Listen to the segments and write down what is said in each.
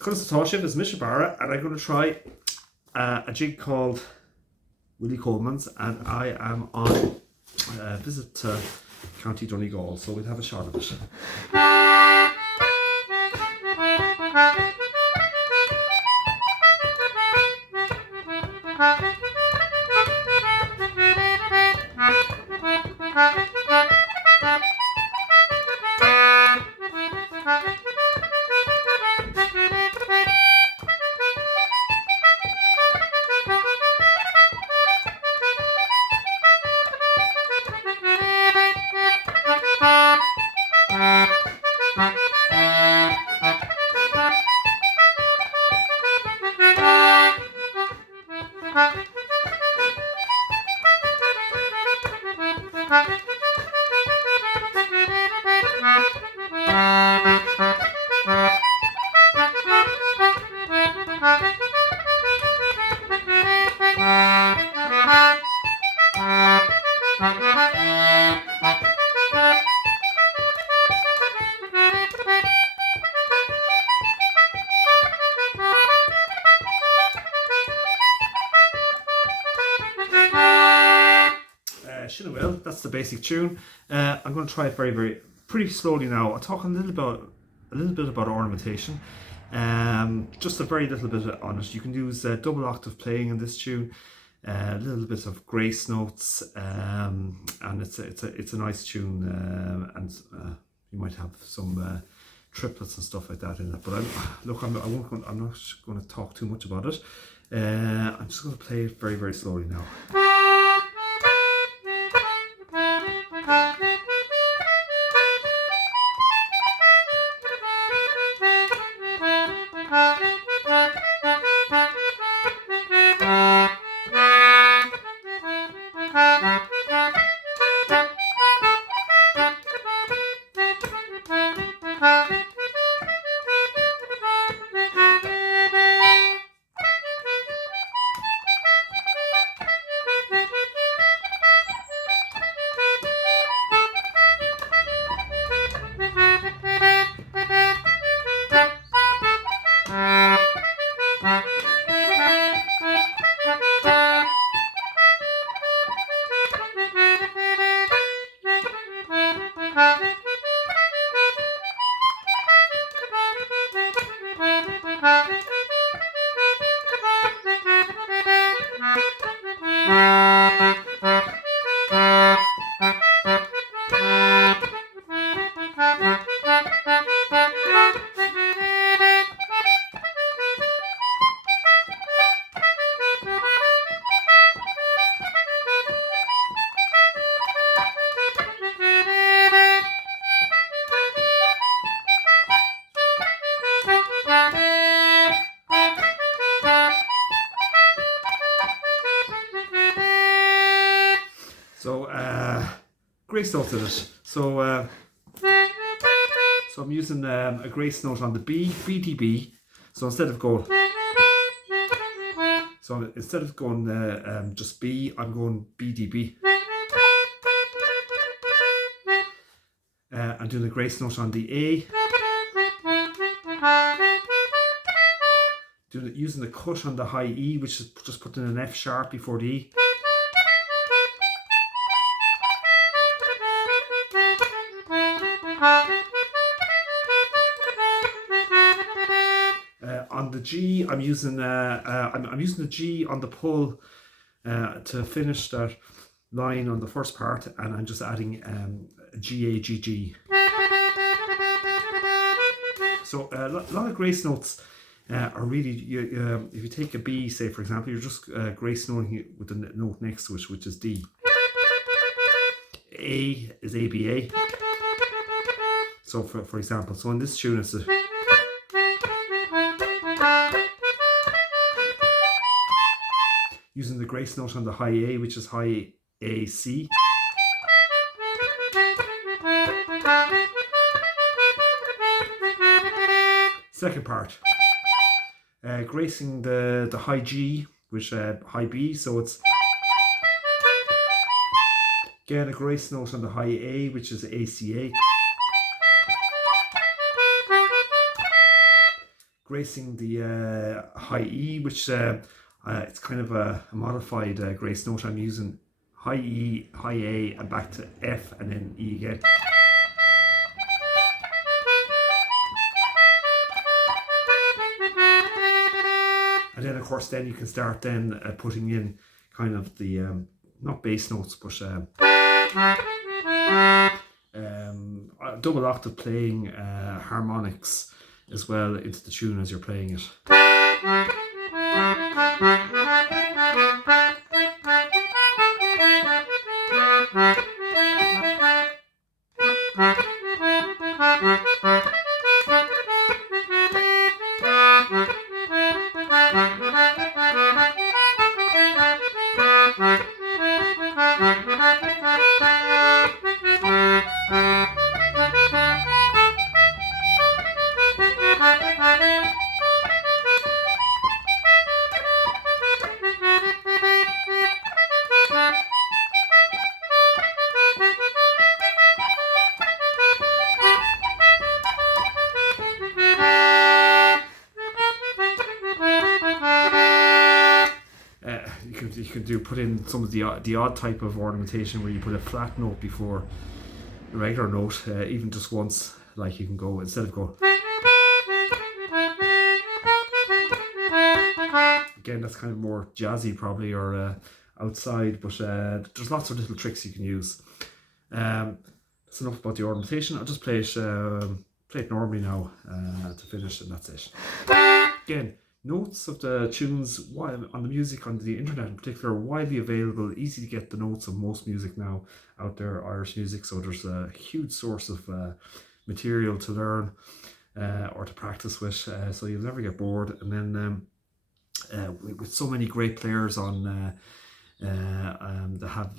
Concertina is Misha Barra, and I'm going to try a jig called Willie Coleman's, and I am on a visit to County Donegal, so we'll have a shot of it. Will. That's the basic tune. I'm going to try it pretty slowly now. I'll talk a little bit about ornamentation. Just a very little bit on it. You can use double octave playing in this tune, a little bit of grace notes, and it's a nice tune. And you might have some triplets and stuff like that in it. But I'm not going to talk too much about it. I'm just going to play it very slowly now. So grace note in it. So I'm using a grace note on the B D. So instead of going just B, I'm going BDB. I'm doing a grace note on the A. Using the cut on the high E, which is just putting an F sharp before the E. On the G, I'm using the G on the pull to finish that line on the first part, and I'm just adding G A G G. So a lot of grace notes are really, if you take a B, say for example, you're just grace noting it with the note next to it, which is D. A is ABA. So for example, so in this tune it's using the grace note on the high A, which is high AC. Second part, gracing the high G, which high B, so it's again a grace note on the high A, which is ACA. gracing the high E, which it's kind of a modified grace note. I'm using high E, high A, and back to F, and then E again. And then of course then you can start then putting in kind of the not bass notes, but double octave playing harmonics as well into the tune as you're playing it. You could put in some of the odd type of ornamentation where you put a flat note before the regular note, even just once. Like you can go, instead of go, again, that's kind of more jazzy probably, or outside, but there's lots of little tricks you can use. That's enough about the ornamentation. I'll just play it normally now to finish, and that's it. Again, notes of the tunes on the music on the internet in particular are widely available, easy to get the notes of most music now out there, Irish music, so there's a huge source of material to learn or to practice with, so you'll never get bored. And then with so many great players on that have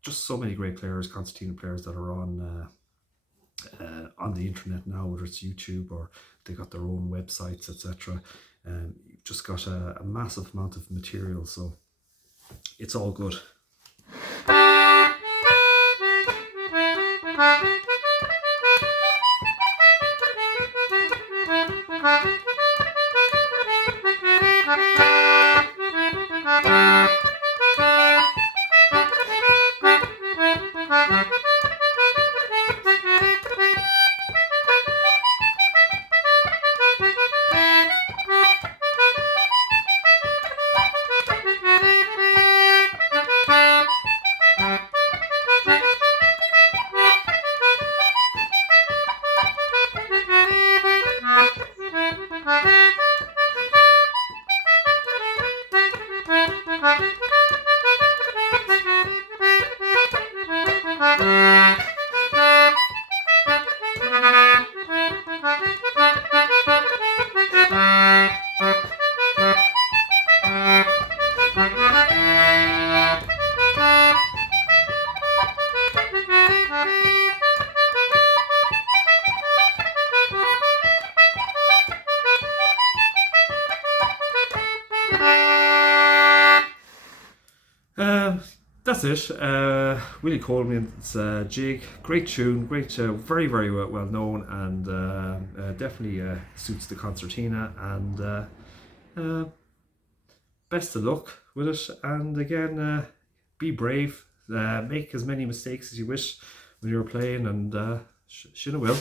just so many great players, concertina players that are on the internet now, whether it's YouTube or they got their own websites, etc. You've just got a massive amount of material, so it's all good. That's it. Willie colemans jig, great tune, great, very very well known, and definitely suits the concertina. And best of luck with it. And again, be brave, make as many mistakes as you wish when you're playing, and sure will.